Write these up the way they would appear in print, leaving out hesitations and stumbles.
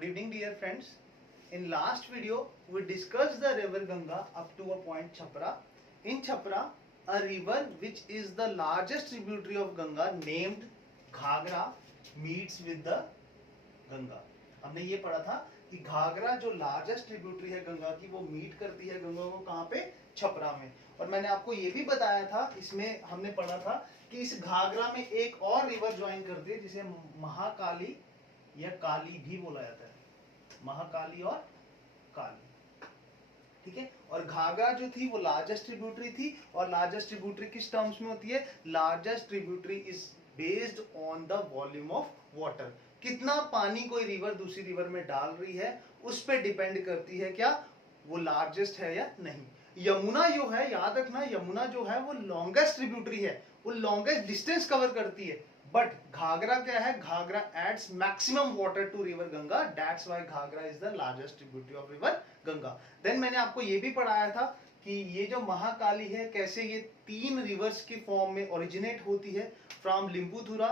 Good evening, dear friends. In last video, we discussed the river Ganga up to a point Chhapra. In Chhapra, a river which is the largest tributary of Ganga named Ghagra meets with the Ganga. हमने ये पढ़ा था कि घाघरा जो largest tributary है गंगा की वो meet करती है गंगा को कहाँ पे, छपरा में। और मैंने आपको ये भी बताया था, इसमें हमने पढ़ा था कि इस घाघरा में एक और रिवर ज्वाइन करती है जिसे महाकाली या काली भी बोला जाता है, महाकाली और काली, ठीक है। और घाघरा जो थी वो लार्जेस्ट ट्रिब्यूटरी थी, और लार्जेस्ट ट्रिब्यूटरी किस टर्म्स में होती है, largest tributary is based on the volume of water. कितना पानी कोई रिवर दूसरी रिवर में डाल रही है उस पर डिपेंड करती है क्या वो लार्जेस्ट है या नहीं। यमुना जो है, याद रखना, यमुना जो है वो लॉन्गेस्ट ट्रिब्यूटरी है, वो लॉन्गेस्ट डिस्टेंस कवर करती है। बट घाघरा क्या है, Ghaghara adds maximum water to river Ganga, that's why Ghaghara is the largest tributary of river Ganga. Then मैंने आपको ये भी पढ़ाया था कि ये जो महाकाली है कैसे ये 3 रिवर्स के फॉर्म में ओरिजिनेट होती है, फ्रॉम लिंबुथुरा,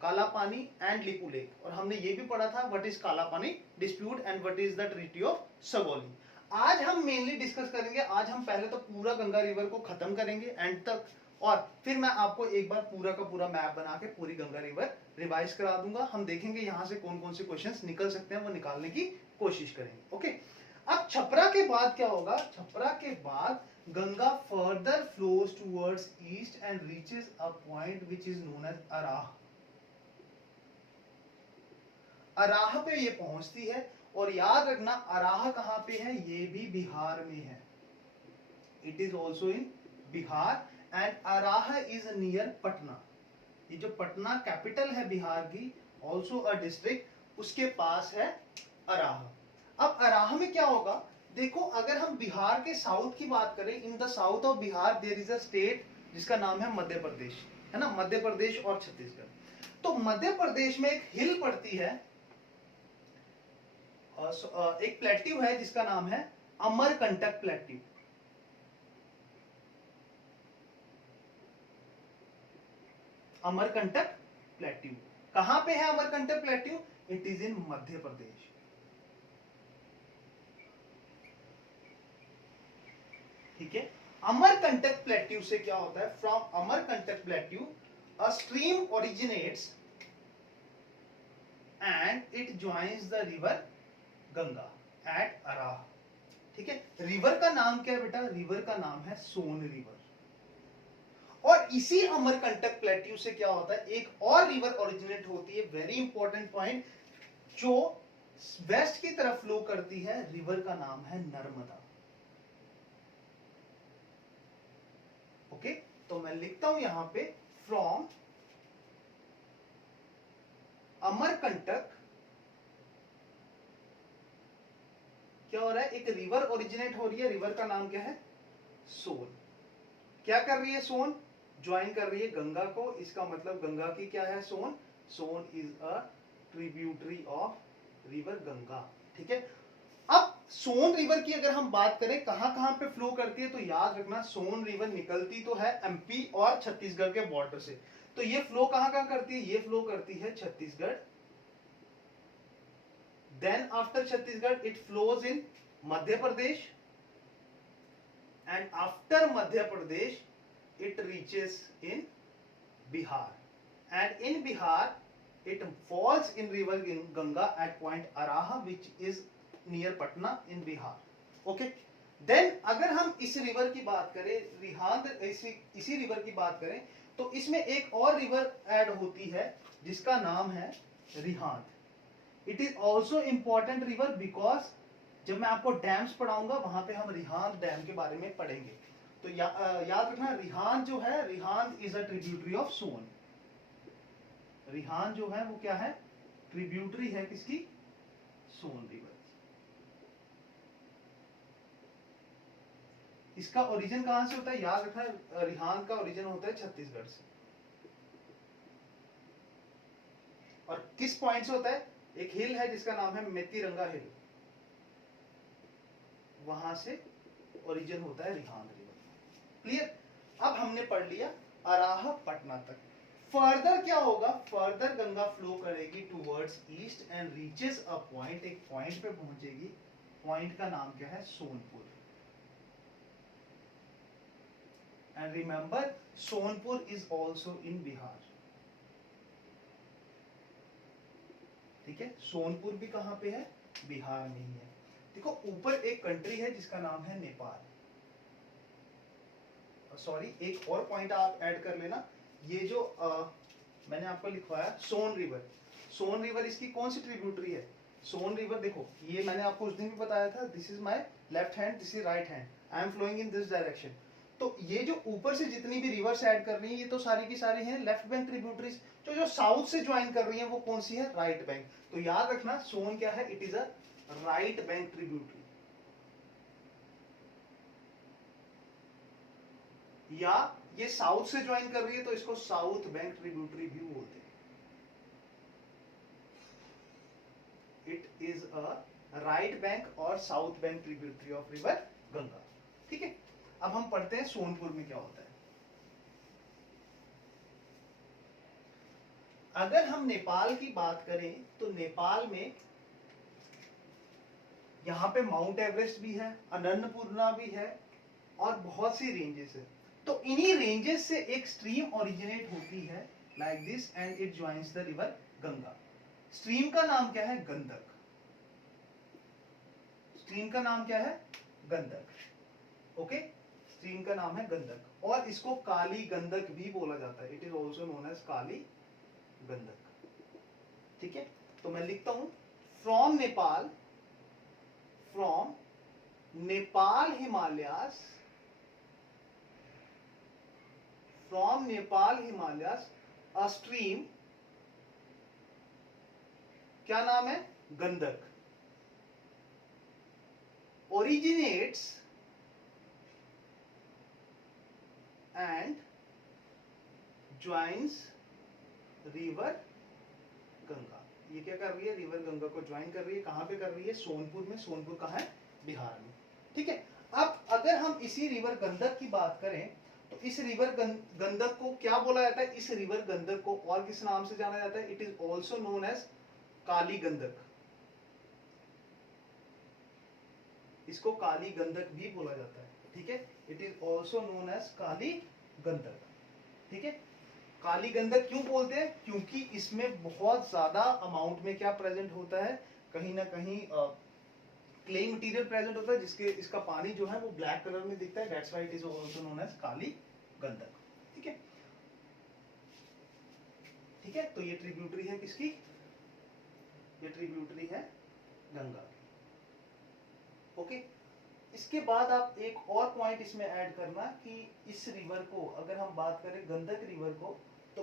काला पानी एंड लिपू लेक। और हमने ये भी पढ़ा था व्हाट इज काला पानी dispute and what is the treaty of Sugauli. आज हम मेनली डिस्कस करेंगे, आज हम पहले तो पूरा गंगा रिवर को खत्म करेंगे एंड तक, और फिर मैं आपको एक बार पूरा का पूरा मैप बना के पूरी गंगा रिवर रिवाइज करा दूंगा। हम देखेंगे यहाँ से कौन कौन से क्वेश्चंस निकल सकते हैं, वो निकालने की कोशिश करेंगे। ओके, अब छपरा के बाद क्या होगा, छपरा के बाद Ganga further flows towards east and reaches a point which is known as Arrah. Arrah पे ये पहुंचती है, और याद रखना अराह कहां पे है, ये भी बिहार में है, it is also in Bihar and Arrah is near Patna. ये जो पटना कैपिटल है बिहार की, ऑल्सो अ डिस्ट्रिक्ट, उसके पास है अराह। अब अराह में क्या होगा, देखो अगर हम बिहार के साउथ की बात करें, in the south of Bihar there is a state जिसका नाम है मध्य प्रदेश, है ना, मध्य प्रदेश और छत्तीसगढ़। तो मध्य प्रदेश में एक हिल पड़ती है, एक प्लेट्यू है जिसका नाम है अमरकंटक प्लेट्यू। अमरकंटक प्लेट्यू कहां पे है, Amarkantak plateau, it is in Madhya Pradesh, ठीक है। अमरकंटक प्लेट्यू से क्या होता है, from Amarkantak plateau a stream originates and it joins the river Ganga at Arrah, ठीक है। रिवर का नाम क्या है बेटा, रिवर का नाम है सोन रिवर। और इसी अमरकंटक प्लेट्यू से क्या होता है, एक और रिवर ओरिजिनेट होती है, वेरी इंपॉर्टेंट पॉइंट, जो वेस्ट की तरफ फ्लो करती है, रिवर का नाम है नर्मदा। ओके, तो मैं लिखता हूं यहां पे, फ्रॉम अमरकंटक क्या हो रहा है, एक रिवर ओरिजिनेट हो रही है, रिवर का नाम क्या है, सोन। क्या कर रही है, सोन ज्वाइन कर रही है गंगा को, इसका मतलब गंगा की क्या है, Son, Son is a tributary of river Ganga, ठीक है। अब सोन रिवर की अगर हम बात करें कहां कहां पे फ्लो करती है, तो याद रखना सोन रिवर निकलती तो है एमपी और छत्तीसगढ़ के बॉर्डर से, तो ये फ्लो कहां कहां करती है, ये फ्लो करती है Chhattisgarh, then after Chhattisgarh it flows in Madhya Pradesh, and after Madhya Pradesh it reaches in Bihar, and in Bihar it falls in river Ganga at point Araha which is near Patna in Bihar. Okay, then अगर हम इस river की बात करें, रिहांद, इसी river की बात करें, तो इसमें एक और रिवर ऐड होती है जिसका नाम है Rihand. It is also important river because जब मैं आपको डैम्स पढ़ाऊंगा वहां पे हम रिहांद डैम के बारे में पढ़ेंगे। तो याद रखना, रिहांद जो है, Rihand is a tributary of सोन। रिहांद जो है वो क्या है, ट्रिब्यूटरी है किसकी, सोन रिवर। इसका ओरिजिन कहां से होता है, याद रखना, रिहांद का ओरिजिन होता है छत्तीसगढ़ से। और किस पॉइंट से होता है, एक हिल है जिसका नाम है मेतीरंगा हिल, वहां से ओरिजिन होता है रिहांद रिवर। क्लियर, अब हमने पढ़ लिया अराह पटना तक। फर्दर क्या होगा, फर्दर गंगा फ्लो करेगी towards east and reaches a point, एक पॉइंट पे पहुंचेगी, पॉइंट का नाम क्या है, Sonpur. And remember Sonpur is also in Bihar, ठीक है, सोनपुर भी कहां पे है, बिहार में ही है। देखो ऊपर एक कंट्री है जिसका नाम है नेपाल, सॉरी एक और पॉइंट आप ऐड कर लेना, ये जो मैंने आपको लिखवाया सोन रिवर, सोन रिवर इसकी कौन सी ट्रिब्यूटरी है, सोन रिवर देखो ये मैंने आपको उस दिन भी बताया था, this is my left hand, this is right hand, I am flowing in this direction. तो ये जो ऊपर से जितनी भी रिवर्स ऐड कर रही है ये तो सारी की सारी हैं लेफ्ट बैंक ट्रिब्यूटरीज, तो जो साउथ से ज्वाइन कर रही है वो कौन सी है, राइट बैंक। तो याद रखना सोन क्या है, it is a right bank tributary, या ये साउथ से ज्वाइन कर रही है तो इसको साउथ बैंक ट्रिब्यूटरी भी बोलते हैं। It is a right bank और south bank tributary of river Ganga, ठीक है। अब हम पढ़ते हैं सोनपुर में क्या होता है। अगर हम नेपाल की बात करें तो नेपाल में यहां पे माउंट एवरेस्ट भी है, अन्नपूर्णा भी है और बहुत सी रेंजेस है। तो इन्हीं रेंजेस से एक स्ट्रीम ओरिजिनेट होती है like this and it joins the river Ganga. Stream का नाम क्या है, गंडक, स्ट्रीम का नाम क्या है, गंडक, ओके, स्ट्रीम का नाम है गंडक और इसको काली गंडक भी बोला जाता है, it is also known as Kali Gandak, ठीक है। तो मैं लिखता हूं from Nepal, from Nepal Himalayas, from Nepal Himalayas a stream, क्या नाम है, Gandak, originates and joins river Ganga. ये क्या कर रही है, रिवर गंगा को ज्वाइन कर रही है, कहां पे कर रही है, सोनपुर में, सोनपुर कहां है, बिहार में, ठीक है। अब अगर हम इसी रिवर गंडक की बात करें तो इस रिवर गंडक को क्या बोला जाता है, इस रिवर गंडक को और किस नाम से जाना जाता है, it is also known as Kali Gandak, इसको काली गंडक भी बोला जाता है, ठीक है, it is also known as Kali Gandak, ठीक है। काली गंडक क्यों बोलते हैं, क्योंकि इसमें बहुत ज्यादा अमाउंट में क्या प्रेजेंट होता है, कहीं ना कहीं क्ले मटेरियल प्रेजेंट होता है जिसके इसका पानी जो है वो ब्लैक कलर में दिखता है, that's why it is also known as Kali Gandak, ठीक है, ठीक है। तो ये ट्रिब्यूटरी है किसकी, ये ट्रिब्यूटरी है गंगा, ओके। इसके बाद आप एक और पॉइंट इसमें ऐड करना कि इस रिवर को अगर हम बात करें गंडक रिवर को, तो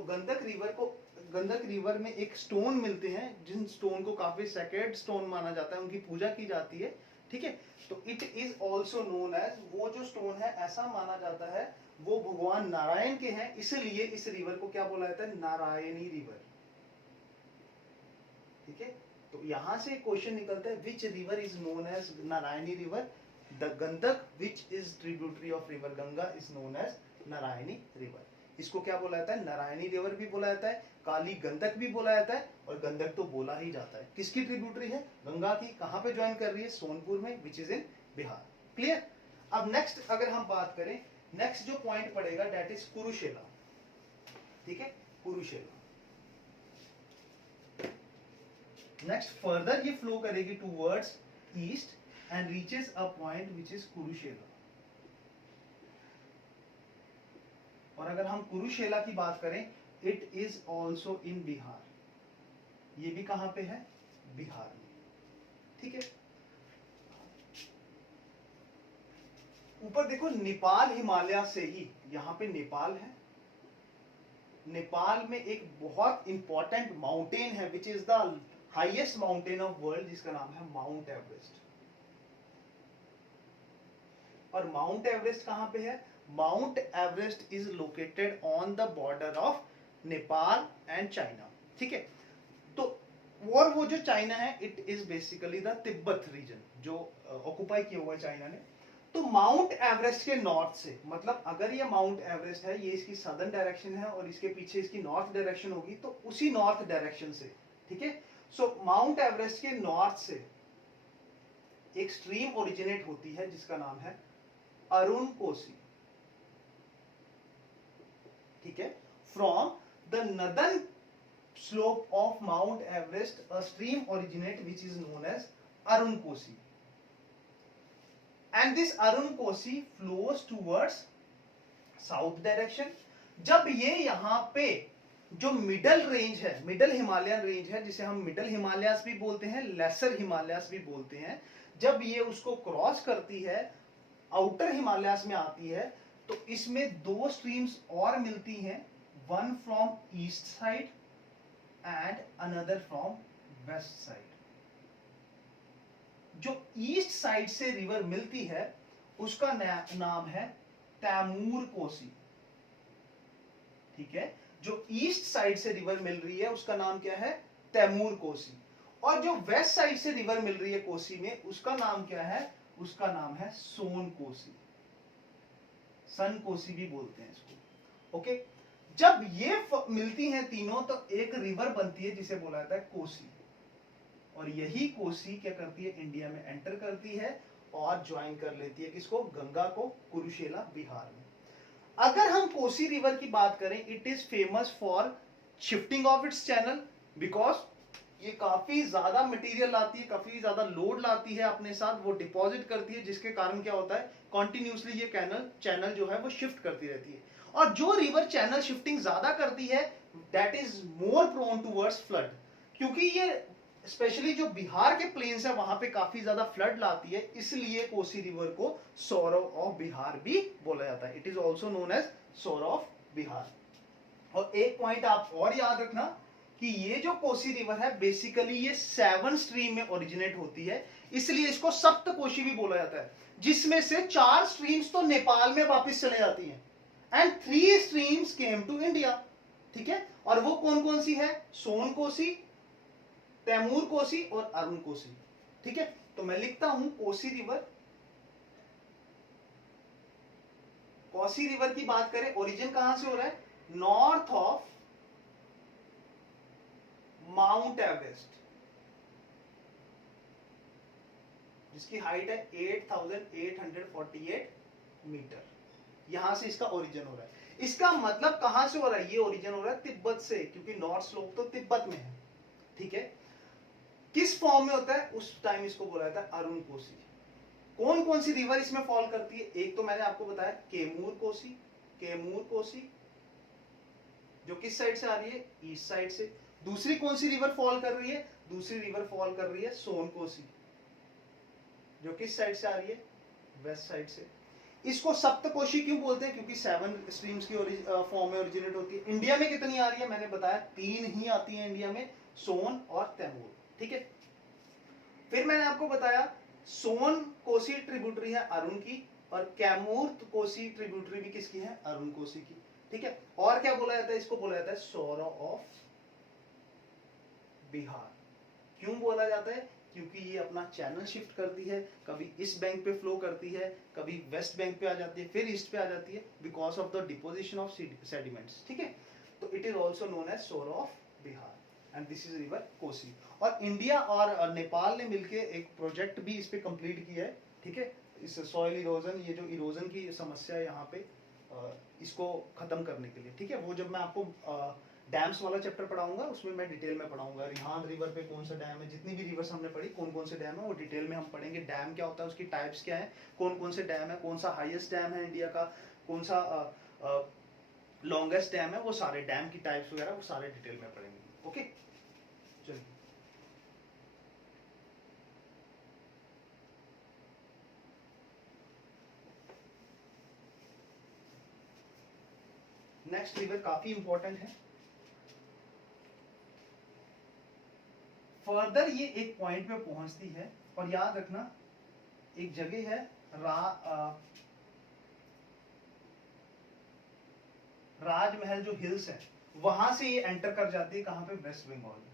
गंडक रिवर में एक स्टोन मिलते हैं जिन स्टोन को काफी सेक्रेड स्टोन माना जाता है, उनकी पूजा की जाती है, ठीक है। तो it is also known as, वो जो स्टोन है ऐसा माना जाता है वो भगवान नारायण के हैं, इसलिए इस रिवर को क्या बोला जाता है, नारायणी रिवर, ठीक है। तो यहां से क्वेश्चन निकलता है which river is known as Narayani river, the Gandak which is tributary of river Ganga is known as Narayani river. इसको क्या बोला जाता है, नारायणी रिवर भी बोला जाता है, काली गंडक भी बोला जाता है और गंडक तो बोला ही जाता है। किसकी ट्रिब्यूटरी है, गंगा की, कहां पे ज्वाइन कर रही है, सोनपुर में, which is in Bihar, clear. अब नेक्स्ट अगर हम बात करें, नेक्स्ट जो पॉइंट पड़ेगा दैट इज कुरुशेला, ठीक है, कुरुशेला। नेक्स्ट फर्दर ये फ्लो करेगी towards east and reaches a point which is Kursela. और अगर हम कुरुशेला की बात करें, it is also in Bihar, ये भी कहां पे है, बिहार में, ठीक है। ऊपर देखो नेपाल हिमालय से ही, यहां पे नेपाल है, नेपाल में एक बहुत इंपॉर्टेंट माउंटेन है which is the highest mountain of world, जिसका नाम है माउंट एवरेस्ट। और माउंट एवरेस्ट कहां पे है, Mount Everest is located on the border of Nepal and China, ठीक है। तो और वो जो चाइना है, it is basically the Tibet region जो ऑक्युपाई किया हुआ है चाइना ने। तो माउंट एवरेस्ट के नॉर्थ से, मतलब अगर ये माउंट एवरेस्ट है, ये इसकी सदर्न डायरेक्शन है और इसके पीछे इसकी नॉर्थ डायरेक्शन होगी, तो उसी नॉर्थ डायरेक्शन से, ठीक है। सो माउंट एवरेस्ट के नॉर्थ से एक स्ट्रीम ओरिजिनेट होती है जिसका नाम है अरुण कोसी, ठीक है। From the northern slope of Mount Everest, a stream originate which is known as Arun Kosi, and this Arun Kosi flows towards south direction. जब ये यहाँ पे जो मिडल रेंज है, मिडल हिमालयन रेंज है, जिसे हम मिडल हिमालयास भी बोलते हैं, लेसर हिमालयास भी बोलते हैं, जब ये उसको क्रॉस करती है, आउटर हिमालयास में आती है, तो इसमें दो स्ट्रीम्स और मिलती हैं, one from east side and another from west side. जो ईस्ट साइड से रिवर मिलती है उसका नाम है तैमूर कोसी, ठीक है। जो ईस्ट साइड से रिवर मिल रही है उसका नाम क्या है? तैमूर कोसी। और जो वेस्ट साइड से रिवर मिल रही है कोसी में, उसका नाम क्या है? उसका नाम है सोन कोसी, सन कोसी भी बोलते हैं इसको, ओके। जब ये मिलती हैं तीनों तो एक रिवर बनती है जिसे बोला जाता है कोसी, और यही कोसी क्या करती है? इंडिया में एंटर करती है और ज्वाइन कर लेती है किसको? गंगा को, कुरुशेला बिहार में। अगर हम कोसी रिवर की बात करें, it is famous for shifting of its channel, because ये काफी ज्यादा मटेरियल लाती है, काफी ज्यादा लोड लाती है अपने साथ, वो डिपॉजिट करती है, जिसके कारण क्या होता है? कॉन्टिन्यूसली ये चैनल जो है वो शिफ्ट करती रहती है। और जो रिवर चैनल शिफ्टिंग ज्यादा करती है, that is more prone towards flood, क्योंकि ये स्पेशली जो बिहार के प्लेन्स है वहां पे काफी ज्यादा फ्लड लाती है, इसलिए कोसी रिवर को सौरव ऑफ बिहार भी बोला जाता है। It is also known as sorrow of Bihar. और एक पॉइंट आप और याद रखना कि ये जो कोसी रिवर है, बेसिकली ये 7 स्ट्रीम में ओरिजिनेट होती है, इसलिए इसको सप्तकोशी भी बोला जाता है, जिसमें से 4 स्ट्रीम्स तो नेपाल में वापस चले जाती हैं and 3 streams came to India, ठीक है। और वो कौन कौन सी है? सोन कोसी, तैमूर कोसी और अरुण कोसी, ठीक है। तो मैं लिखता हूं कोसी रिवर। कोसी रिवर की बात करें, ओरिजिन कहां से हो रहा है? नॉर्थ ऑफ माउंट एवरेस्ट, जिसकी हाइट है 8,848 मीटर, यहां से इसका ओरिजिन हो रहा है। इसका मतलब कहां से हो रहा है? ये ओरिजिन हो रहा है तिब्बत से, क्योंकि नॉर्थ स्लोप तो तिब्बत में है, ठीक है। किस फॉर्म में होता है? उस टाइम इसको बोला जाता है अरुण कोसी। कौन कौन सी रिवर इसमें फॉल करती है? एक तो मैंने आपको बताया केमूर कोसी, केमूर कोसी जो किस साइड से आ रही है? ईस्ट साइड से। दूसरी कौन सी रिवर फॉल कर रही है? दूसरी रिवर फॉल कर रही है सोन कोसी, जो किस साइड से आ रही है? वेस्ट साइड से। इसको सप्तकोशी क्यों बोलते हैं? क्योंकि 7 स्ट्रीम्स की फॉर्म में ओरिजिनेट होती है। इंडिया में कितनी आ रही है? मैंने बताया 3 ही आती है इंडिया में, सोन और तैमूर, ठीक है। फिर मैंने आपको बताया सोन कोसी ट्रिब्यूटरी है अरुण की, और कैमूर कोसी ट्रिब्यूटरी भी किसकी है? अरुण कोसी की, ठीक है। और क्या बोला जाता है? इसको बोला जाता है सौरव ऑफ बिहार। क्यों बोला जाता है? क्योंकि ये अपना चैनल शिफ्ट करती है, कभी इस बैंक पे फ्लो करती है, कभी वेस्ट बैंक पे आ जाती है, फिर ईस्ट पे आ जाती है, because of the deposition of sediments, ठीक है। तो it is also known as sorrow of Bihar, and this is river Kosi. और इंडिया और नेपाल ने मिलकर एक प्रोजेक्ट भी इस पे कंप्लीट किया है, ठीक है। इस सॉइल इरोजन, ये जो इरोजन की समस्या है यहाँ पे, इसको खत्म करने के लिए, ठीक है। वो जब मैं आपको डैम्स वाला चैप्टर पढ़ाऊंगा उसमें मैं डिटेल में पढ़ाऊंगा। रिहांद रिवर पे कौन सा डैम है, जितनी भी रिवर्स हमने पढ़ी कौन कौन से डैम है वो डिटेल में हम पढ़ेंगे। डैम क्या होता है, उसकी टाइप्स क्या है, कौन कौन से डैम है, कौन सा हाईएस्ट डैम है इंडिया का, कौन सा लॉन्गेस्ट डैम है, वो सारे डैम की टाइप्स वगैरह वो सारे डिटेल में पढ़ेंगे, ओके। चलिए नेक्स्ट रिवर काफी इंपॉर्टेंट है। फर्दर ये एक पॉइंट पे पहुंचती है, और याद रखना एक जगह है राजमहल जो हिल्स है, वहां से ये एंटर कर जाती है, कहां पे? वेस्ट बंगाल में,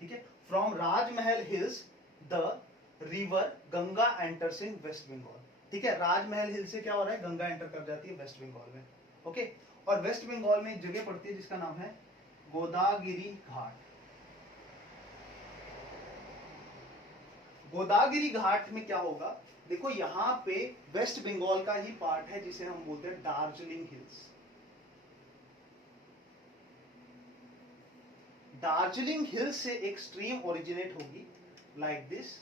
ठीक है। From Rajmahal hills the river Ganga enters in West Bengal. ठीक है, राजमहल हिल से क्या हो रहा है, गंगा एंटर कर जाती है वेस्ट बंगाल में। ओके, और वेस्ट बंगाल में एक जगह पड़ती है जिसका नाम है गोदावरी घाट। गोदावरी घाट में क्या होगा, देखो यहाँ पे वेस्ट बंगाल का ही पार्ट है जिसे हम बोलते हैं दार्जिलिंग हिल्स। दार्जिलिंग हिल्स से एक स्ट्रीम ओरिजिनेट होगी like this,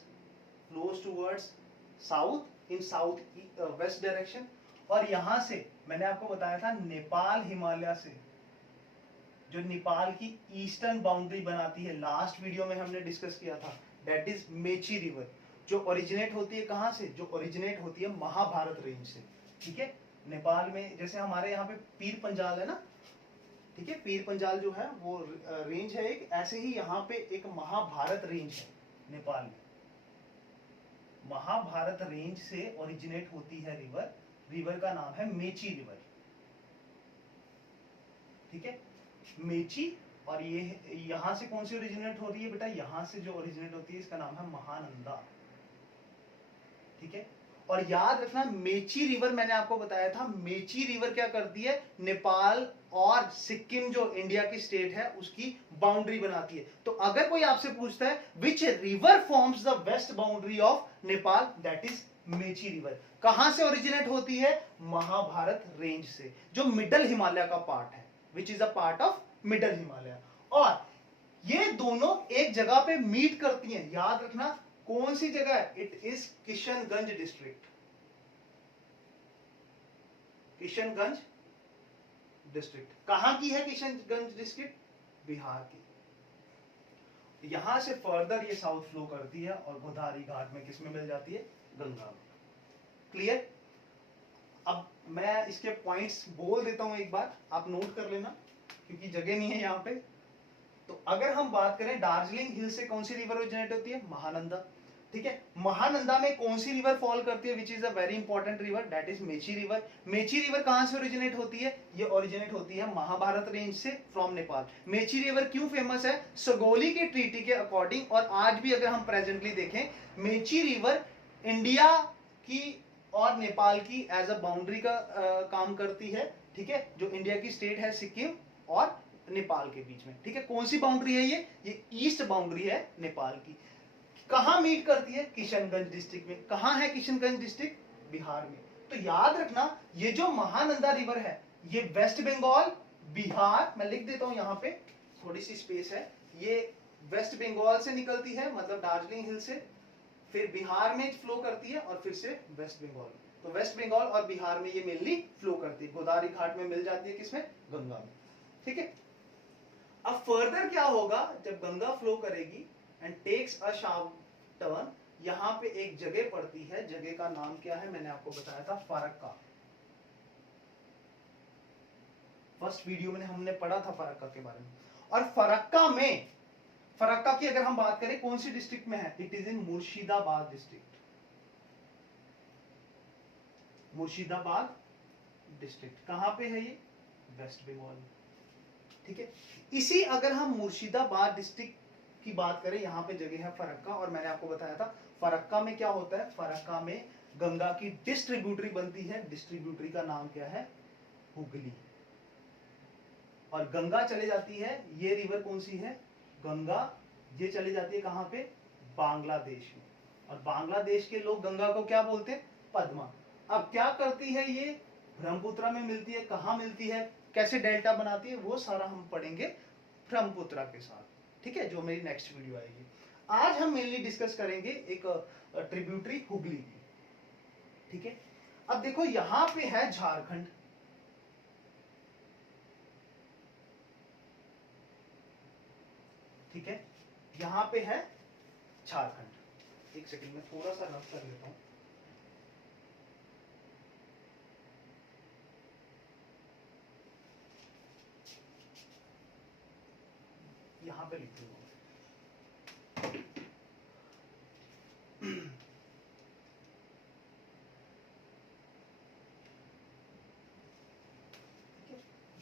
flows towards south in south west direction, और यहां से मैंने आपको बताया था नेपाल हिमालय से, जो नेपाल की ईस्टर्न बाउंड्री बनाती है, लास्ट वीडियो में हमने डिस्कस किया था, दैट इज मेची रिवर, जो ओरिजिनेट होती है कहां से, जो ओरिजिनेट होती है महाभारत रेंज से। ठीक है, नेपाल में जैसे हमारे यहाँ पे पीर पंजाल है ना, ठीक है, पीर पंजाल जो है वो रेंज है एक, ऐसे ही यहाँ पे एक महाभारत रेंज है नेपाल में। महाभारत रेंज से ओरिजिनेट होती है रिवर, रिवर का नाम है मेची रिवर। ठीक है, मेची, और ये यहां से कौन सी ओरिजिनेट हो रही है बेटा, यहां से जो ओरिजिनेट होती है इसका नाम है महानंदा। ठीक है, और याद रखना मेची रिवर मैंने आपको बताया था, मेची रिवर क्या करती है, नेपाल और सिक्किम जो इंडिया की स्टेट है उसकी बाउंड्री बनाती है। तो अगर कोई आपसे पूछता है which river forms the west boundary of Nepal, that is Mechi river. कहां से ओरिजिनेट होती है, महाभारत रेंज से, जो मिडल हिमालय का पार्ट है, which is a part of middle Himalaya. और ये दोनों एक जगह पे मीट करती हैं, याद रखना कौन सी जगह है, it is Kishanganj district. Kishanganj district कहां की है, किशनगंज डिस्ट्रिक्ट बिहार की। यहां से फर्दर ये साउथ फ्लो करती है और गोदावरी घाट में किसमें मिल जाती है, गंगा में। क्लियर। अब मैं इसके पॉइंट्स बोल देता हूं, एक बार आप नोट कर लेना क्योंकि जगह नहीं है यहाँ पे। तो अगर हम बात करें दार्जिलिंग हिल से कौन सी रिवर ओरिजिनेट होती है, महानंदा। ठीक है, महानंदा में कौन सी रिवर फॉल करती है, which is a very important river, that is Mechi river. Mechi river कहां से ओरिजिनेट होती है, ये ओरिजिनेट होती है महाभारत रेंज से, फ्रॉम नेपाल। मेची रिवर क्यों फेमस है, सगोली के ट्रीटी के अकॉर्डिंग, और आज भी अगर हम प्रेजेंटली देखें मेची रिवर इंडिया की और नेपाल की एज अ बाउंड्री का काम करती है। ठीक है, जो इंडिया की स्टेट है सिक्किम और नेपाल के बीच में। ठीक है, कौन सी बाउंड्री है ये ईस्ट बाउंड्री है नेपाल की। कहां मीट करती है, किशनगंज डिस्ट्रिक्ट में। कहां है किशनगंज डिस्ट्रिक्ट, बिहार में। तो याद रखना ये जो महानंदा रिवर है ये वेस्ट बंगाल, बिहार, मैं लिख देता हूं यहां पे, थोड़ी सी स्पेस है, ये वेस्ट बंगाल से निकलती है, मतलब दार्जिलिंग हिल से, फिर बिहार में फ्लो करती है और फिर से वेस्ट बंगाल। तो वेस्ट बंगाल और बिहार में ये मेनली फ्लो करती है, गोदावरी घाट में मिल जाती है किसमें, गंगा में। ठीक है, अब फर्दर क्या होगा, जब गंगा फ्लो करेगी and takes a sharp turn, यहां पे एक जगह पड़ती है, जगह का नाम क्या है, मैंने आपको बताया था फरक्का। फर्स्ट वीडियो में हमने पढ़ा था फरक्का के बारे में। और फरक्का में, फरक्का की अगर हम बात करें कौन सी डिस्ट्रिक्ट में है, it is in Murshidabad district. Murshidabad district कहां पे है ये, वेस्ट बंगाल में। ठीक है, इसी अगर हम मुर्शिदाबाद डिस्ट्रिक्ट की बात करें, यहां पे जगह है फरक्का, और मैंने आपको बताया था फरक्का में क्या होता है, फरक्का में गंगा की डिस्ट्रीब्यूटरी बनती है, डिस्ट्रीब्यूटरी का नाम क्या है, हुगली। और गंगा चले जाती है, ये रिवर कौन सी है, गंगा, ये चली जाती है कहां पे, बांग्लादेश में। और बांग्लादेश के लोग गंगा को क्या बोलते हैं, पद्मा। अब क्या करती है ये, ब्रह्मपुत्र में मिलती है, कहां मिलती है, कैसे डेल्टा बनाती है, वो सारा हम पढ़ेंगे ब्रह्मपुत्र के साथ। ठीक है, जो मेरी नेक्स्ट वीडियो आएगी। आज हम मेनली डिस्कस करेंगे एक ट्रिब्यूटरी हुगली की। ठीक है, अब देखो यहां पे है झारखंड, ठीक है, यहां पे है झारखंड। एक सेकंड में थोड़ा सा रफ कर लेता हूं। यहां पे लिख दूंगा।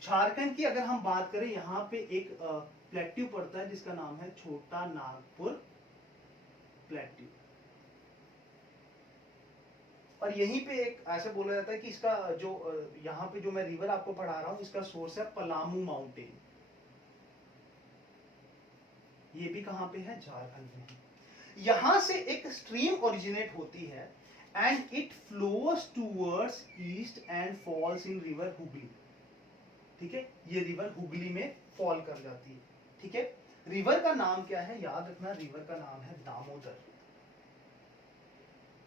झारखंड की अगर हम बात करें, यहां पे एक प्लेट्यू पड़ता है जिसका नाम है छोटा नागपुर प्लेट्यू। और यहीं पे एक ऐसे बोला जाता है कि इसका जो यहाँ पे जो मैं रिवर आपको पढ़ा रहा हूँ इसका सोर्स है पलामू माउंटेन। ये भी कहाँ पे है? झारखंड में है। यहां से एक स्ट्रीम ओरिजिनेट होती है and it flows towards east and falls in river Hooghly. ठीक है, ये रिवर हुगली में फॉल कर जाती है। ठीक है, रिवर का नाम क्या है? याद रखना, रिवर का नाम है दामोदर।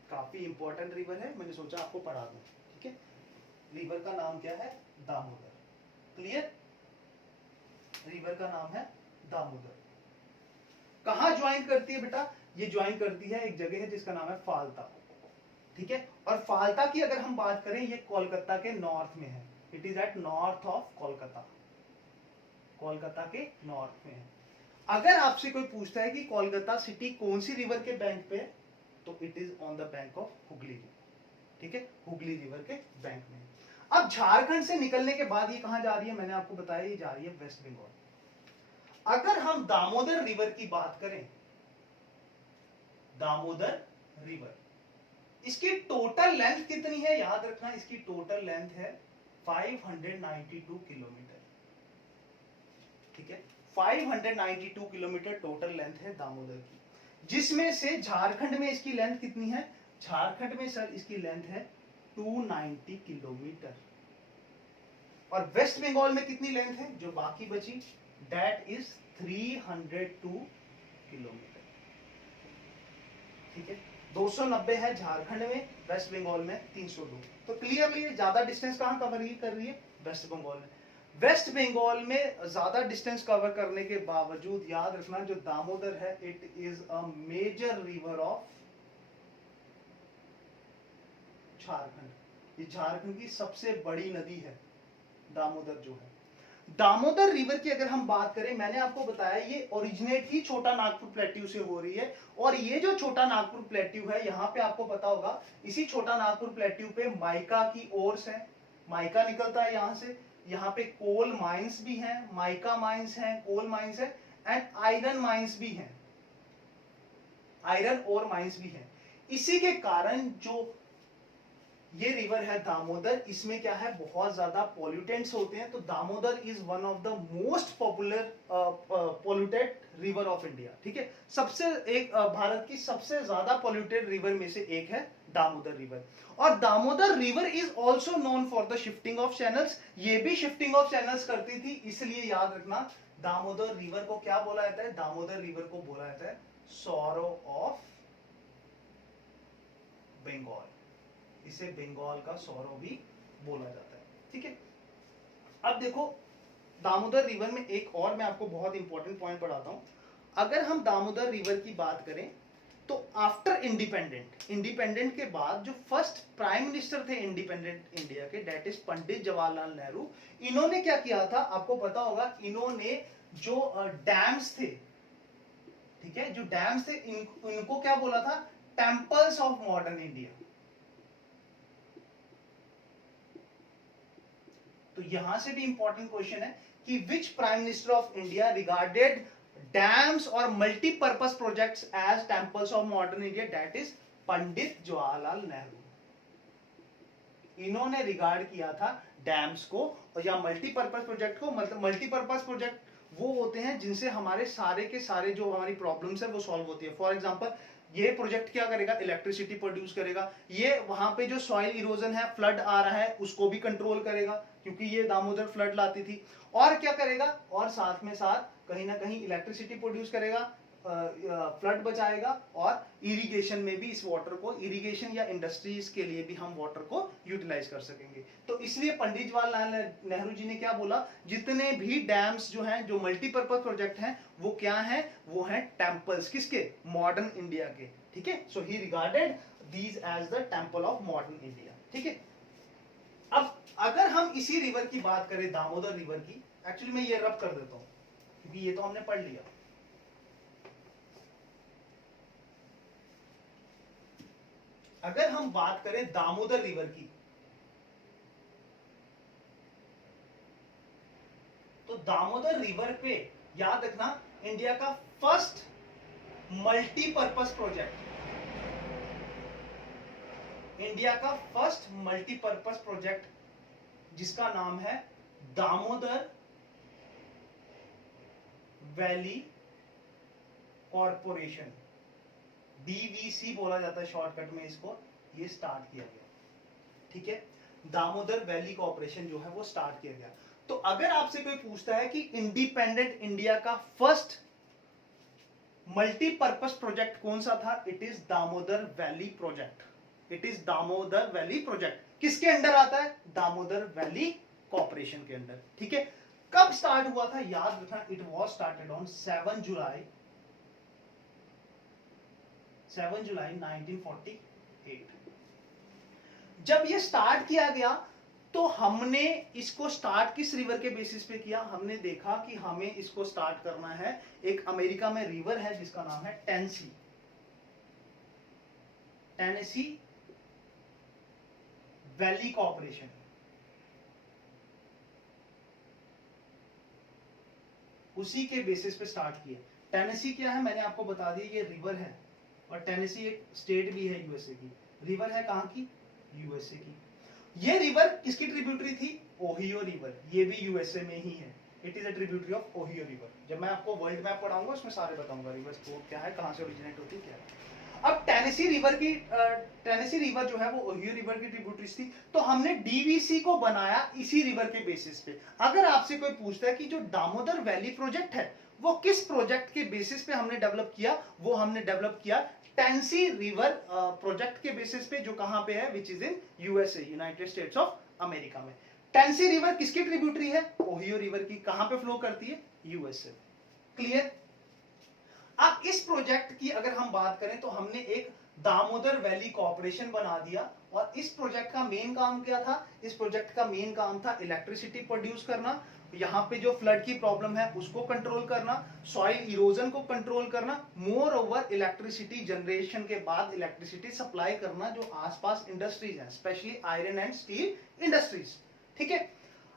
काफी इंपॉर्टेंट रिवर है, मैंने सोचा आपको पढ़ा दूं। ठीक है, रिवर का नाम क्या है? दामोदर। क्लियर? रिवर का नाम है दामोदर। कहां ज्वाइन करती है बेटा? ये ज्वाइन करती है, एक जगह है जिसका नाम है फाल्ता। ठीक है, और फाल्ता की अगर हम बात करें, ये कोलकाता के नॉर्थ में है। It is at north of Kolkata, Kolkata के नॉर्थ में है। अगर आपसे कोई पूछता है कि कोलकाता सिटी कौन सी रिवर के बैंक पे है, तो it is on the bank of Hooghly river. ठीक है, हुगली रिवर के बैंक में। अब झारखंड से निकलने के बाद ये कहां जा रही है? मैंने आपको बताया ये जा रही है वेस्ट बंगाल। अगर हम दामोदर रिवर की बात करें, दामोदर रिवर, इसकी टोटल लेंथ कितनी है? याद रखना, इसकी टोटल लेंथ है 592 किलोमीटर। ठीक है, 592 किलोमीटर टोटल लेंथ है दामोदर की, जिसमें से झारखंड में इसकी लेंथ कितनी है? झारखंड में सर इसकी लेंथ है 290 किलोमीटर। और वेस्ट बंगाल में कितनी लेंथ है जो बाकी बची? That is 302 kilometre. ठीक है, 290 है झारखंड में, वेस्ट बंगाल में 302। तो क्लियरली ज्यादा डिस्टेंस कहां कवर कर रही है? वेस्ट बंगाल में। वेस्ट बंगाल में ज्यादा डिस्टेंस कवर करने के बावजूद याद रखना, जो दामोदर है it is a major river of Jharkhand. ये झारखंड की सबसे बड़ी नदी है दामोदर जो है। दामोदर रिवर की अगर हम बात करें, मैंने आपको बताया ये ओरिजिनेट ही छोटा नागपुर प्लेट्यू से हो रही है। और ये जो छोटा नागपुर प्लेट्यू है, यहाँ पे आपको पता होगा, इसी छोटा नागपुर प्लेट्यू पे माइका की ओर्स है, माइका निकलता है यहाँ से। यहाँ पे कोल माइंस भी हैं, माइका माइंस हैं, कोल माइंस है एंड आयरन माइंस भी हैं, आयरन और माइंस भी हैं। इसी के कारण जो ये रिवर है दामोदर, इसमें क्या है? बहुत ज्यादा पॉल्यूटेंट्स होते हैं। तो Damodar is one of the most popular polluted river of India. ठीक है, सबसे एक भारत की सबसे ज्यादा पॉल्यूटेड रिवर में से एक है दामोदर रिवर। और Damodar river is also known for the shifting of channels. ये भी शिफ्टिंग ऑफ चैनल्स करती थी, इसलिए याद रखना दामोदर रिवर को क्या बोला जाता है? दामोदर रिवर को बोला जाता है सॉरो ऑफ बंगाल। इसे बंगाल का सौरव भी बोला जाता है। ठीक है, अब देखो दामोदर रिवर में एक और मैं आपको बहुत इंपॉर्टेंट पॉइंट पढ़ाता हूं। अगर हम दामोदर रिवर की बात करें, तो आफ्टर इंडिपेंडेंट के बाद जो फर्स्ट प्राइम मिनिस्टर थे इंडिपेंडेंट इंडिया के, दैट इज पंडित जवाहरलाल नेहरू। इन्होंने क्या किया था? आपको पता होगा, इन्होंने जो डैम्स थे, ठीक है, जो डैम्स थे, इनको क्या बोला था? Temples of modern India. तो यहां से भी इंपॉर्टेंट क्वेश्चन है कि which prime minister of India regarded dams और multipurpose projects as temples of modern India? That is Pandit Jawaharlal Nehru. इन्होंने रिगार्ड किया था डैम्स को या मल्टीपर्पज प्रोजेक्ट को। मतलब मल्टीपर्पज प्रोजेक्ट वो होते हैं जिनसे हमारे सारे के सारे जो हमारी प्रॉब्लम्स है वो सॉल्व होती है। फॉर एग्जांपल, ये प्रोजेक्ट क्या करेगा? इलेक्ट्रिसिटी प्रोड्यूस करेगा। ये वहां पे जो सॉइल इरोजन है, फ्लड आ रहा है, उसको भी कंट्रोल करेगा, क्योंकि ये दामोदर फ्लड लाती थी। और क्या करेगा? और साथ में साथ कहीं ना कहीं इलेक्ट्रिसिटी प्रोड्यूस करेगा, फ्लड बचाएगा, और इरिगेशन में भी इस वाटर को, इरिगेशन या इंडस्ट्रीज के लिए भी हम वाटर को यूटिलाइज कर सकेंगे। तो इसलिए पंडित जवाहरलाल नेहरू जी ने क्या बोला? जितने भी डैम्स जो हैं, जो मल्टीपर्पज प्रोजेक्ट हैं, वो क्या हैं? वो हैं टेम्पल्स। किसके? मॉडर्न इंडिया के। ठीक है, so he regarded these as the temple of modern India. ठीक है, अब अगर हम इसी रिवर की बात करें, दामोदर रिवर की, एक्चुअली मैं ये रब कर देता हूं क्योंकि ये तो हमने पढ़ लिया। अगर हम बात करें दामोदर रिवर की, तो दामोदर रिवर पे याद रखना इंडिया का फर्स्ट मल्टीपर्पज प्रोजेक्ट, इंडिया का फर्स्ट मल्टीपर्पज प्रोजेक्ट जिसका नाम है दामोदर वैली कॉरपोरेशन, डीवीसी बोला जाता है शॉर्टकट में इसको, ये स्टार्ट किया गया। ठीक है, दामोदर वैली कॉरपोरेशन जो है वो स्टार्ट किया गया। तो अगर आपसे कोई पूछता है कि इंडिपेंडेंट इंडिया का फर्स्ट मल्टीपर्पज प्रोजेक्ट कौन सा था, it is Damodar valley project. It is Damodar valley project. किसके अंडर आता है? दामोदर वैली कॉरपोरेशन के अंडर। ठीक है, कब स्टार्ट हुआ था याद रखना, इट वॉज स्टार्टेड ऑन 7 जुलाई 1948। जब ये स्टार्ट किया गया तो हमने इसको स्टार्ट किस रिवर के बेसिस पे किया? हमने देखा कि हमें इसको स्टार्ट करना है, एक अमेरिका में रिवर है जिसका नाम है टेनेसी वैली कॉरपोरेशन। उसी के बेसिस पे स्टार्ट किया। टेनेसी क्या है मैंने आपको बता दिया, ये रिवर है, और टेनेसी एक स्टेट भी है यूएसए की। रिवर है कहां की? यूएसए की। ये रिवर किसकी ट्रिब्यूटरी थी? Ohio river. ये भी यूएसए में ही है। It is a tributary of Ohio river. जब मैं आपको वर्ल्ड मैप पढ़ाऊंगा उसमें सारे बताऊंगा रिवर्स को क्या है, कहां से ओरिजिनेट होती है, क्या है। अब टेनेसी रिवर जो है वो ओहियो रिवर की ट्रिब्यूटरी थी, तो हमने डीवीसी को बनाया इसी रिवर के बेसिस पे। अगर आपसे कोई पूछता है कि जो दामोदर वैली प्रोजेक्ट है वो किस प्रोजेक्ट के बेसिस पे हमने डेवलप किया, वो हमने डेवलप किया टेनेसी रिवर प्रोजेक्ट के बेसिस पे, जो कहां पे है, which is in USA, United states of America में। टेनेसी रिवर किसकी ट्रिब्यूटरी है? ओहियो रिवर की। कहां पे फ्लो करती है? यूएसए। क्लियर? अब इस प्रोजेक्ट की अगर हम बात करें तो हमने एक दामोदर वैली कॉरपोरेशन बना दिया, और इस प्रोजेक्ट का मेन काम क्या था? इस प्रोजेक्ट का मेन काम था इलेक्ट्रिसिटी प्रोड्यूस करना, यहाँ पे जो फ्लड की प्रॉब्लम है उसको कंट्रोल करना, सॉइल इरोजन को कंट्रोल करना, मोर ओवर इलेक्ट्रिसिटी जनरेशन के बाद इलेक्ट्रिसिटी सप्लाई करना जो आसपास इंडस्ट्रीज हैं, specially iron and steel industries. ठीक है,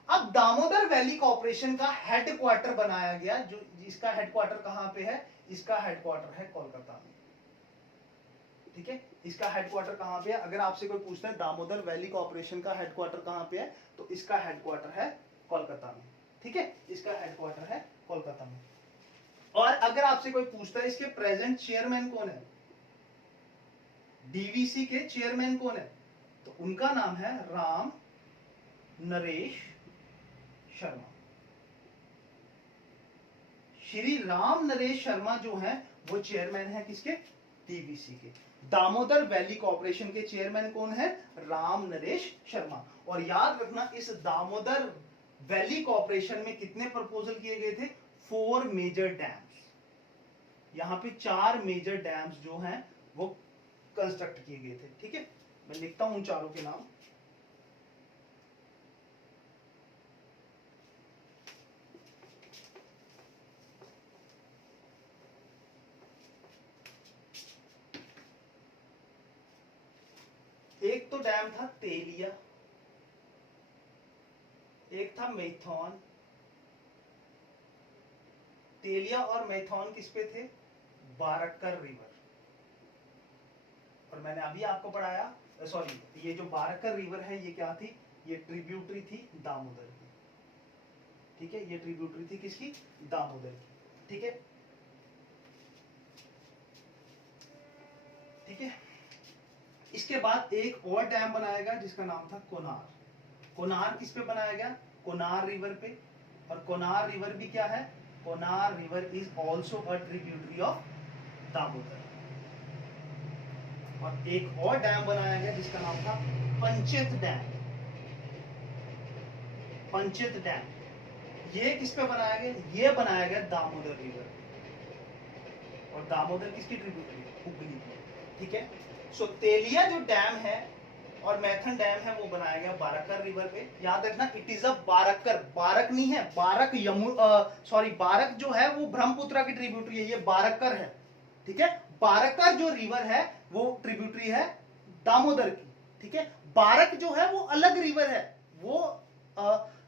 अब दामोदर वैली कॉरपोरेशन का हेडक्वार्टर बनाया गया, जो इसका हेडक्वार्टर कहां पे है? इसका हेडक्वार्टर है कोलकाता में। ठीक है, इसका हेडक्वार्टर कहां पे है? अगर आपसे कोई पूछता है दामोदर वैली कॉरपोरेशन का हेडक्वार्टर कहां पे है, तो इसका हेडक्वार्टर है कोलकाता में। ठीक है, इसका हेडक्वार्टर है कोलकाता में। और अगर आपसे कोई पूछता है इसके प्रेजेंट चेयरमैन कौन है, डीवीसी के चेयरमैन कौन है, तो उनका नाम है राम नरेश शर्मा। श्री राम नरेश शर्मा जो है वो चेयरमैन है किसके? डीवीसी के। दामोदर वैली कॉरपोरेशन के चेयरमैन कौन है? राम नरेश शर्मा। और याद रखना इस दामोदर वैली कॉरपोरेशन में कितने प्रपोजल किए गए थे? 4 मेजर डैम्स। यहां पे 4 मेजर डैम्स जो हैं वो कंस्ट्रक्ट किए गए थे। ठीक है, मैं लिखता हूं उन चारों के नाम। एक तो डैम था तेलिया, एक था मैथॉन। तेलिया और मैथॉन किस पे थे? बारक्कर रिवर। और मैंने अभी आपको पढ़ाया, सॉरी, ये जो बारक्कर रिवर है ये क्या थी? ये ट्रिब्यूटरी थी दामोदर की। ठीक है, ये ट्रिब्यूटरी थी किसकी? दामोदर की। ठीक है, ठीक है। इसके बाद एक और डैम बनाया गया जिसका नाम था कोनार। कोनार किस पे बनाया गया? कोनार रिवर पे। और कोनार रिवर भी क्या है? Konar river is also a tributary of Damodar. और एक और डैम बनाया गया जिसका नाम था पंचेत डैम। पंचेत डैम ये किस पे बनाया गया? ये बनाया गया दामोदर रिवर। और दामोदर किसकी ट्रिब्यूटरी? हुगली की। ठीक है, सो तेलिया जो डैम है और मैथन डैम है वो बनाया गया बारक्कर रिवर पे। याद रखना इट इज अ बारक्कर, बारक नहीं है, बारक बारक जो है वो ब्रह्मपुत्र की ट्रिब्यूटरी है, ये बारक्कर है। ठीक है, बारक्कर जो रिवर है वो ट्रिब्यूटरी है दामोदर की। ठीक है, बारक जो है वो अलग रिवर है, वो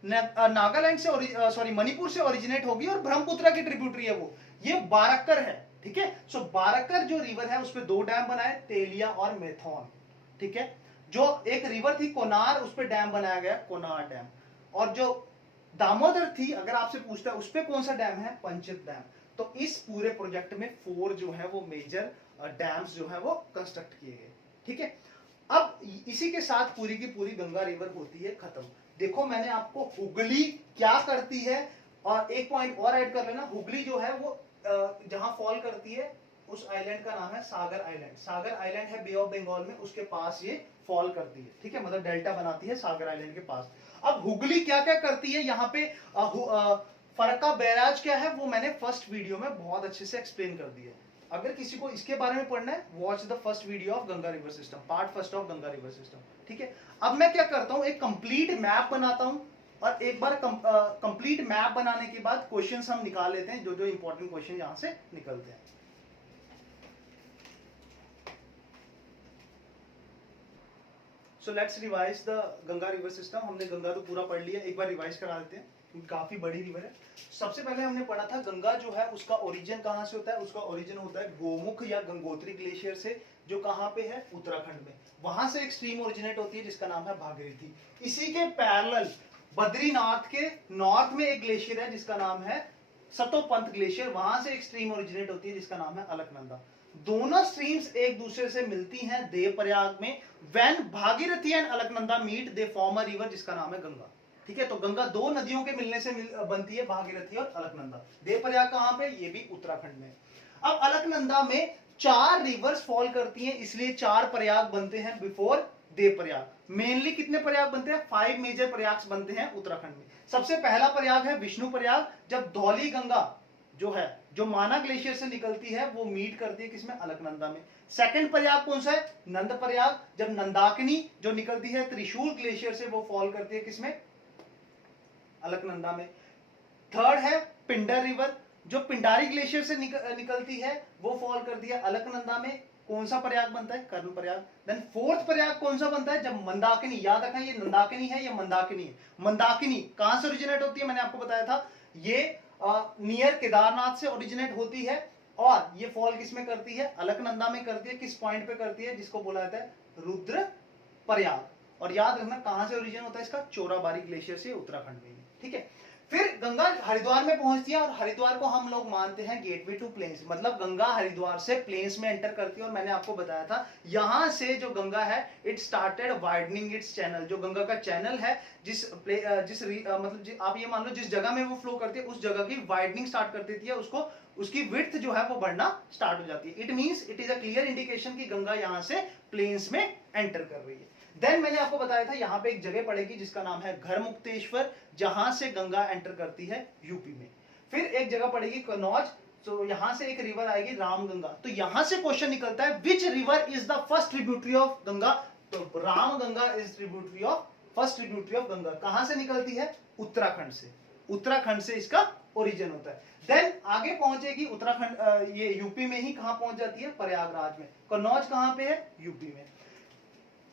नागालैंड से मणिपुर से ओरिजिनेट होगी और ब्रह्मपुत्र की ट्रिब्यूटरी है वो, ये बारक्कर है। ठीक है, सो बारक्कर जो रिवर है उस पे 2 डैम बनाए, तेलिया और मैथॉन। ठीक है, जो एक रिवर थी कोनार, उस पर डैम बनाया गया कोनार डैम। और जो दामोदर थी, अगर आपसे पूछता है उस पर कौन सा डैम है, पंचित डैम। तो इस पूरे प्रोजेक्ट में 4 जो है वो मेजर डैम्स जो है वो कंस्ट्रक्ट किए गए। ठीक है, अब इसी के साथ पूरी की पूरी गंगा रिवर होती है खत्म। देखो मैंने आपको हुगली क्या करती है, और एक पॉइंट और ऐड कर लेना, हुगली जो है वो जहां फॉल करती है उस आइलैंड का नाम है सागर आइलैंड। सागर आइलैंड है बे ऑफ बंगाल में, उसके पास ये फॉल करती है। ठीक है, मतलब डेल्टा बनाती है सागर आइलैंड के पास। अब हुगली क्या क्या करती है यहाँ पे, फरक्का बैराज क्या है वो मैंने फर्स्ट वीडियो में बहुत अच्छे से एक्सप्लेन कर दिया है। अगर किसी को इसके बारे में पढ़ना है, watch the first video of Ganga river system, part first of Ganga river system. ठीक है, अब मैं क्या करता हूं, एक कंप्लीट मैप बनाता हूं, और एक बार कंप्लीट मैप बनाने के बाद क्वेश्चंस हम निकाल लेते हैं, जो जो इंपॉर्टेंट क्वेश्चन यहां से निकलते हैं। So let's revise the Ganga river system. हमने गंगा तो पूरा पढ़ लिया, एक बार रिवाइज करा देते हैं क्योंकि काफी बड़ी रिवर है। सबसे पहले हमने पढ़ा था गंगा जो है उसका ओरिजिन कहां से होता है, उसका ओरिजिन होता है गोमुख या गंगोत्री ग्लेशियर से, जो कहां पे है, उत्तराखंड में। वहां से एक स्ट्रीम ओरिजिनेट होती है जिसका नाम है भागीरथी। इसी के पैरेलल बद्रीनाथ के नॉर्थ में एक ग्लेशियर है जिसका नाम है सतोपंत ग्लेशियर, वहां से एक स्ट्रीम ओरिजिनेट होती है जिसका नाम है अलकनंदा। दोनों स्ट्रीम्स एक दूसरे से मिलती हैं देवप्रयाग में। When Bhagirathi and Alaknanda meet they form a river जिसका नाम है गंगा। ठीक है, तो गंगा दो नदियों के मिलने से बनती है, भागीरथी और अलकनंदा। देवप्रयाग कहां पे, ये भी उत्तराखंड में। अब अलकनंदा में 4 रिवर्स फॉल करती हैं, इसलिए 4 प्रयाग बनते हैं बिफोर देवप्रयाग। मेनली कितने प्रयाग बनते हैं, 5 मेजर प्रयाग बनते हैं उत्तराखंड में। सबसे पहला प्रयाग है विष्णु प्रयाग, जब धौली गंगा जो है, जो माना ग्लेशियर से निकलती है, वो मीट करती है किसमें, अलकनंदा में। सेकंड प्रयाग कौन सा है, नंद प्रयाग, जब नंदाकिनी जो निकलती है त्रिशूल ग्लेशियर से, वो फॉल करती है किसमें, अलकनंदा में। थर्ड है पिंडर रिवर, जो पिंडारी ग्लेशियर से निकलती है, वो फॉल करती है अलकनंदा में। कौन सा प्रयाग बनता है, कर्ण प्रयाग। देन फोर्थ प्रयाग कौन सा बनता है, जब मंदाकिनी, याद रखना ये नंदाकिनी है, ये मंदाकिनी है। मंदाकिनी कहां से ओरिजिनेट होती है, मैंने आपको बताया था, ये नियर केदारनाथ से ओरिजिनेट होती है, और ये फॉल किसमें करती है, अलकनंदा में करती है। किस पॉइंट पे करती है, जिसको बोला जाता है रुद्र प्रयाग। और याद रखना कहां से ओरिजिन होता है इसका, चोराबारी ग्लेशियर से, उत्तराखंड में। ठीक है, फिर गंगा हरिद्वार में पहुंचती है, और हरिद्वार को हम लोग मानते हैं गेटवे टू प्लेन्स, मतलब गंगा हरिद्वार से प्लेन्स में एंटर करती है। और मैंने आपको बताया था यहां से जो गंगा है, it started widening it's channel, जो गंगा का चैनल है, मतलब आप ये मान लो जिस जगह में वो फ्लो करती है, उस जगह की वाइडनिंग स्टार्ट कर देती है, उसको उसकी विड्थ जो है वो बढ़ना स्टार्ट हो जाती है। It means it is a clear indication कि गंगा यहां से प्लेन्स में एंटर कर रही है। देन मैंने आपको बताया था यहाँ पे एक जगह पड़ेगी जिसका नाम है गढ़मुक्तेश्वर, जहां से गंगा एंटर करती है यूपी में। फिर एक जगह पड़ेगी कन्नौज, तो यहां से एक रिवर आएगी रामगंगा। तो यहां से क्वेश्चन निकलता है which river is the first tributary of Ganga, तो Ramganga is tributary of, first tributary of Ganga. कहां से निकलती है, उत्तराखंड से। उत्तराखंड से इसका ओरिजिन होता है। देन आगे पहुंचेगी उत्तराखंड, ये यूपी में ही कहां पहुंच जाती है, प्रयागराज में। कन्नौज कहां पे है, यूपी में।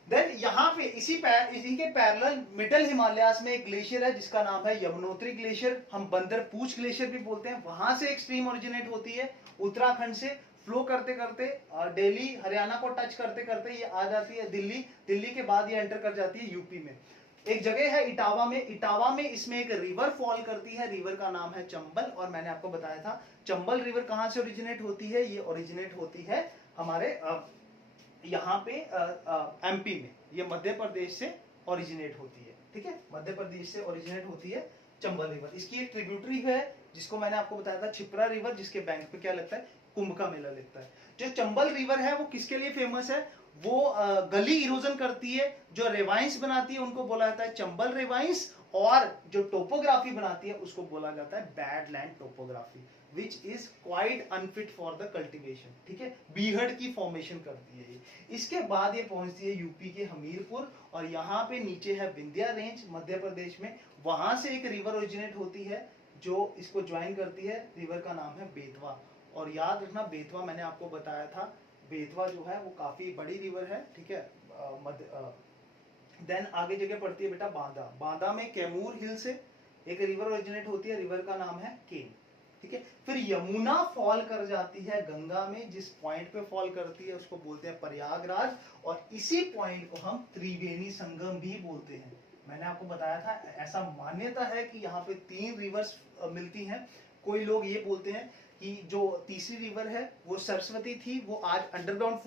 देन यहाँ पे इसी के पैरेलल मिडल हिमालयास में एक ग्लेशियर है जिसका नाम है यमुनोत्री ग्लेशियर, हम बंदर पूछ ग्लेशियर भी बोलते हैं। वहां से एक स्ट्रीम ओरिजिनेट होती है उत्तराखंड से, फ्लो करते करते दिल्ली हरियाणा को टच करते करते ये आ जाती है दिल्ली। दिल्ली के बाद ये एंटर कर जाती है यूपी में। एक जगह है इटावा में, इटावा में इसमें एक रिवर फॉल करती है, रिवर का नाम है चंबल। और मैंने आपको बताया था चंबल रिवर कहां से ओरिजिनेट होती है, ये ओरिजिनेट होती है हमारे यहाँ पे एमपी में, ये मध्य प्रदेश से ओरिजिनेट होती है। ठीक है, मध्य प्रदेश से ओरिजिनेट होती है चंबल रिवर। इसकी एक ट्रिब्यूटरी है जिसको मैंने आपको बताया था छिप्रा रिवर, जिसके बैंक पे क्या लगता है, कुंभ का मेला लगता है। जो चंबल रिवर है वो किसके लिए फेमस है, वो गली इरोजन करती है, जो रेवाइंस बनाती है उनको बोला जाता है चंबल रेवाइंस, और जो टोपोग्राफी बनाती है उसको बोला जाता है badland topography, which is quite unfit for the cultivation। ठीक है, बीहड़ की फॉर्मेशन करती है ये। इसके बाद ये पहुंचती है यूपी के हमीरपुर, और यहाँ पे नीचे है विंध्या रेंज मध्य प्रदेश में। वहां से एक रिवर ओरिजिनेट होती है जो इसको ज्वाइन करती है, रिवर का नाम है बेतवा। और याद रखना बेतवा मैंने आपको बताया था, बेतवा जो है वो काफी बड़ी रिवर है। ठीक है, देन आगे जगह पड़ती है बेटा बांदा। बांदा में कैमूर हिल से एक रिवर ओरिजिनेट होती है, रिवर का नाम है केन। ठीक है। फिर यमुना फॉल कर जाती है गंगा में, जिस पॉइंट पे फॉल करती है उसको बोलते हैं प्रयागराज, और इसी पॉइंट को हम त्रिवेणी संगम भी बोलते हैं। मैंने आपको बताया था, ऐसा मान्यता है कि यहाँ पे 3 रिवर्स मिलती हैं। कोई लोग ये बोलते हैं कि जो तीसरी रिवर है वो सरस्वती थी, वो आज अंडरग्राउंड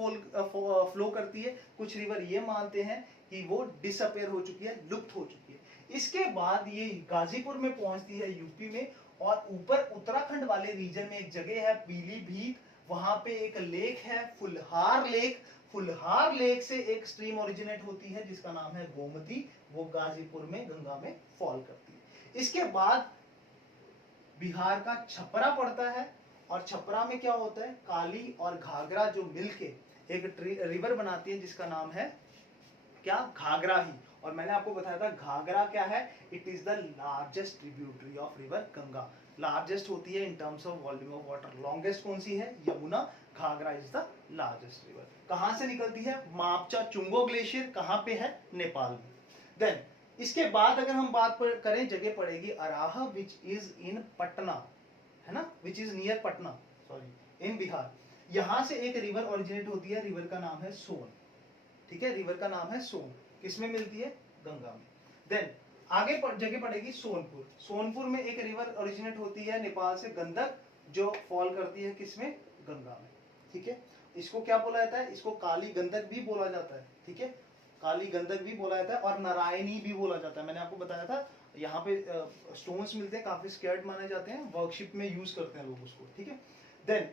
फ्लो करती है। कुछ रिवर ये मानते हैं कि वो डिसअपेयर हो चुकी है, लुप्त हो चुकी है। इसके बाद ये गाजीपुर में पहुंचती है यूपी में, और ऊपर उत्तराखंड वाले रीजन में एक जगह है पीलीभीत, वहां पे एक लेक है फुल्हार लेक। फुल्हार लेक से एक स्ट्रीम ओरिजिनेट होती है जिसका नाम है गोमती, वो गाजीपुर में गंगा में फॉल करती है। इसके बाद बिहार का छपरा पड़ता है, और छपरा में क्या होता है, काली और घाघरा जो मिलके एक रिवर बनाती है जिसका नाम है क्या, घाघरा ही। और मैंने आपको बताया था घाघरा क्या है, it is the largest tributary of river Ganga. Largest होती है in terms of volume of water. Longest कौन सी है, Yamuna. Ghaghara is the largest river. कहां से निकलती है, मापचा चुंगो ग्लेशियर, कहां पे है, नेपाल में। देन इसके बाद अगर हम बात करें, जगह पड़ेगी अराह विच इज इन पटना, है ना, which is near Patna, sorry, in Bihar. यहां से एक रिवर ओरिजिनेट होती है, रिवर का नाम है सोन। ठीक है, रिवर का नाम है सोन। किसमें मिलती है, गंगा में। देन आगे जगह पड़ेगी सोनपुर। सोनपुर में एक रिवर ओरिजिनेट होती है नेपाल से, गंडक, जो फॉल करती है किसमें, गंगा में। ठीक है, इसको क्या बोला जाता है, इसको काली गंडक भी बोला जाता है। ठीक है, काली गंडक भी बोला जाता है, और नारायणी भी बोला जाता है। मैंने आपको बताया था यहाँ पे स्टोन्स मिलते हैं, काफी स्केर्ड माने जाते हैं, वर्कशिप में यूज करते हैं लोग उसको। ठीक है, देन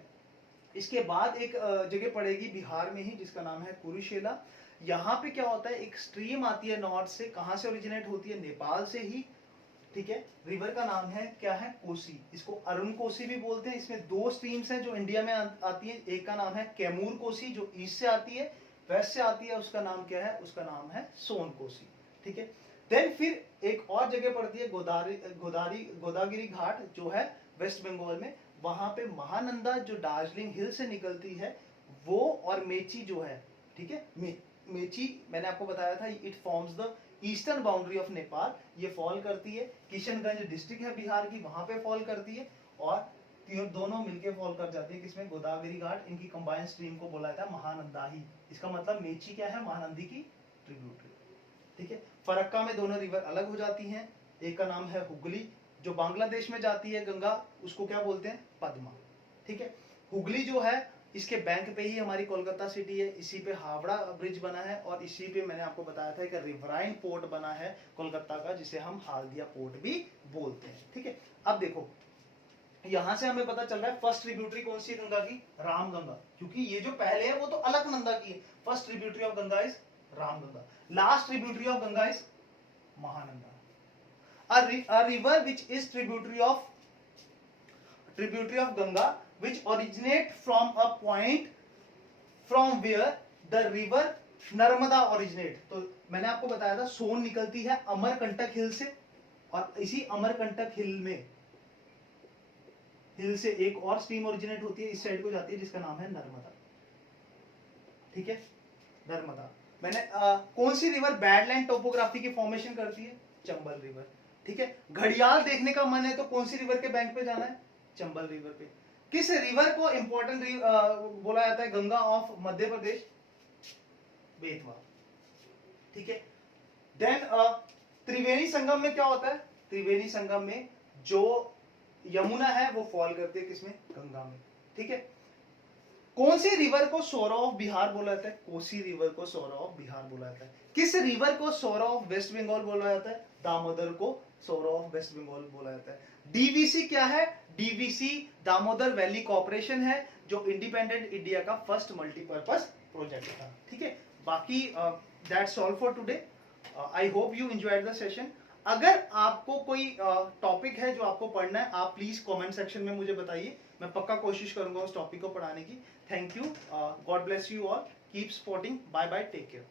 इसके बाद एक जगह पड़ेगी बिहार में ही जिसका नाम है कुरुशेला। यहाँ पे क्या होता है, एक स्ट्रीम आती है नॉर्थ से, कहां से ओरिजिनेट होती है, नेपाल से ही। ठीक है, रिवर का नाम है क्या है, कोसी। इसको अरुण कोसी भी बोलते हैं। इसमें 2 स्ट्रीम्स हैं जो इंडिया में आती है, एक का नाम है कैमूर कोसी जो ईस्ट से आती है, वेस्ट से आती है, उसका नाम क्या है, उसका नाम है सोन कोसी। ठीक है, देन फिर एक और जगह पड़ती है गोदावरी घाट जो है वेस्ट बंगाल में। वहां पे महानंदा जो दार्जिलिंग हिल से निकलती है वो, और मेची जो है, ठीक है, मेची मैंने आपको बताया था, it forms the eastern boundary of Nepal. ये फॉल करती है, किशनगंज डिस्ट्रिक्ट है बिहार की, वहां पे फॉल करती है, और दोनों मिलके फॉल कर जाती है किसमें, गोदावरी घाट। इनकी कंबाइंड स्ट्रीम को बोला जाता है महानंदा ही। इसका मतलब मेची क्या है, महानंदी की ट्रिब्यूटरी। ठीक है, फरक्का में दोनों रिवर अलग हो जाती हैं। एक का नाम है हुगली, जो बांग्लादेश में जाती है गंगा, उसको क्या बोलते हैं, पद्मा। ठीक है, हुगली जो है इसके बैंक पे ही हमारी कोलकाता सिटी है, इसी पे हावड़ा ब्रिज बना है, और इसी पे मैंने आपको बताया था कि रिवराइन पोर्ट बना है कोलकाता का, जिसे हम हाल्दिया पोर्ट भी बोलते हैं। ठीक है, अब देखो यहां से हमें पता चल रहा है फर्स्ट ट्रिब्यूटरी कौन सी है गंगा की, रामगंगा, क्योंकि ये जो पहले है वो तो अलकनंदा की है। First tributary of Ganga is Ramganga, last tributary of Ganga is Mahananda. A river which is tributary of Ganga, which originate from a point from where the river Narmada originate। तो मैंने आपको बताया था सोन निकलती है अमरकंटक हिल से, और इसी अमरकंटक हिल से एक और स्ट्रीम ओरिजिनेट होती है, इस साइड को जाती है, जिसका नाम है नर्मदा। ठीक है, नर्मदा। मैंने कौन सी रिवर बैडलैंड टोपोग्राफी की फॉर्मेशन करती है, चंबल रिवर। ठीक है, घड़ियाल देखने का मन है तो कौन सी रिवर के बैंक पे जाना है, चंबल रिवर पे। किस रिवर को इंपॉर्टेंट बोला जाता है गंगा ऑफ मध्य प्रदेश, बेतवा। ठीक है, देन त्रिवेणी संगम में क्या होता है, त्रिवेणी संगम में जो यमुना है वो फॉल करती है किसमें, गंगा में। ठीक है, कौन सी रिवर को सोरा ऑफ बिहार बोला जाता है, कोसी रिवर को सोरा ऑफ बिहार बोला जाता है। किस रिवर को सोरा ऑफ वेस्ट बंगाल बोला जाता है, दामोदर को सोरा ऑफ वेस्ट बंगाल बोला जाता है। डीवीसी क्या है, डीवीसी दामोदर वैली कॉर्पोरेशन है, जो इंडिपेंडेंट इंडिया का फर्स्ट मल्टीपर्पज प्रोजेक्ट था। ठीक है, बाकी that's all for today. I hope you enjoyed the session. अगर आपको कोई टॉपिक है जो आपको पढ़ना है, आप प्लीज कमेंट सेक्शन में मुझे बताइए, मैं पक्का कोशिश करूंगा उस टॉपिक को पढ़ाने की। Thank you, god bless you all, keep supporting, bye bye, take care.